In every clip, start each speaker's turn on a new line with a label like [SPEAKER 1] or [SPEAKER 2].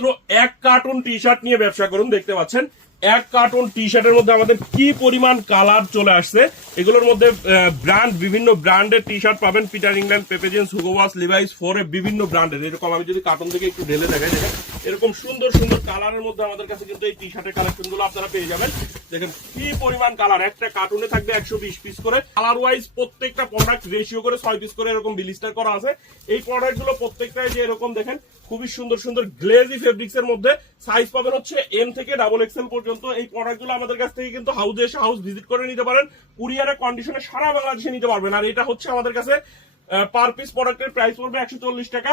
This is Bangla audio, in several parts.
[SPEAKER 1] মাত্র এক কার্টুন টি শার্ট নিয়ে ব্যবসা করুন দেখতে পাচ্ছেন? এক কার্টুন টি শার্টের মধ্যে আমাদের কি পরিমাণ কালার চলে আসছে, এগুলোর মধ্যে ব্র্যান্ড বিভিন্ন ব্র্যান্ডের টি শার্ট পাবেন Peter England Pepe Jeans Hugo Boss Levi's ফোরে বিভিন্ন ব্র্যান্ডের এরকম আমি যদি কার্টুন থেকে একটু ঢেলে দেখাই, দেখেন, এরকম সুন্দর সুন্দর কালারের মধ্যে আমাদের কাছে কিন্তু এই টি শার্টের কালেকশনগুলো আপনারা পেয়ে যাবেন। দেখেন, কি পরিমাণ কালার একটা কার্টুনে থাকবে একশো বিশ পিস করে। কালার ওয়াইজ প্রত্যেকটা প্রোডাক্ট রেশিও করে ছয় পিস করে এরকম বিলিস্টার করা আছে। এই প্রোডাক্টগুলো প্রত্যেকটাই যে এরকম, দেখেন, খুবই সুন্দর সুন্দর গ্লেজি ফেব্রিক্স এর মধ্যে সাইজ পাবেন হচ্ছে এম থেকে ডাবল এক্সেল পর্যন্ত। এই প্রোডাক্টগুলো আমাদের কাছ থেকে কিন্তু হাউসে এসে হাউস ভিজিট করে নিতে পারেন। কুরিয়ারের কন্ডিশনে সারা বাংলাদেশে নিতে পারবেন। আর এটা হচ্ছে আমাদের কাছে পার পিস প্রোডাক্টের প্রাইস পড়বে একশো চল্লিশ টাকা।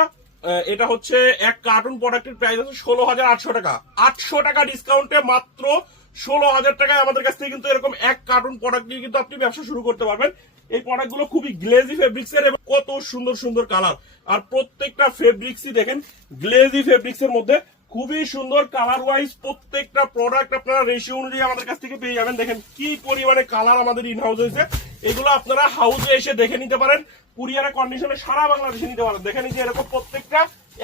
[SPEAKER 1] এটা হচ্ছে এক কার্টুন প্রোডাক্টের প্রাইস আছে ষোলো হাজার আটশো টাকা। আটশো টাকা ডিসকাউন্টে মাত্র ষোলো হাজার টাকায় আমাদের কাছ থেকে কিন্তু এরকম এক কার্টুন প্রোডাক্ট নিয়ে কিন্তু আপনি ব্যবসা শুরু করতে পারবেন। এই প্রোডাক্টগুলো খুবই গ্লেজি ফেব্রিক্স এর এবং কত সুন্দর সুন্দর কালার আর প্রত্যেকটা ফেব্রিক্সই দেখেন গ্লেজি ফেব্রিক্স এর মধ্যে খুবই সুন্দর কালার ওয়াইজ প্রত্যেকটা প্রোডাক্ট আপনারা রেশিও অনুযায়ী আমাদের কাছ থেকে পেয়ে যাবেন। দেখেন কি পরিমাণে কালার আমাদের ইন হাউস হয়েছে। এগুলো আপনারা হাউসে এসে দেখে নিতে পারেন। কুরিয়ারের কন্ডিশনে সারা বাংলাদেশে নিতে পারেন। দেখেন যে এরকম প্রত্যেকটা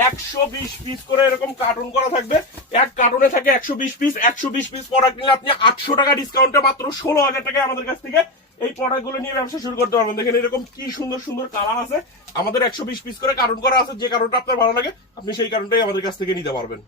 [SPEAKER 1] একশো বিশ পিস করে এরকম কার্টুন করা থাকবে। এক কার্টুনে থাকে একশো বিশ পিস একশো বিশ পিস প্রোডাক্ট নিলে আপনি আটশো টাকা ডিসকাউন্টে মাত্র ষোলো হাজার টাকায় আমাদের কাছ থেকে এই প্রোডাক্টগুলো নিয়ে ব্যবসা শুরু করতে পারবেন। দেখেন এরকম কি সুন্দর সুন্দর কালার আছে। আমাদের একশো বিশ পিস করে কার্টুন করা আছে। যে কারণটা আপনার ভালো লাগে, আপনি সেই কারণটাই আমাদের কাছ থেকে নিতে পারবেন।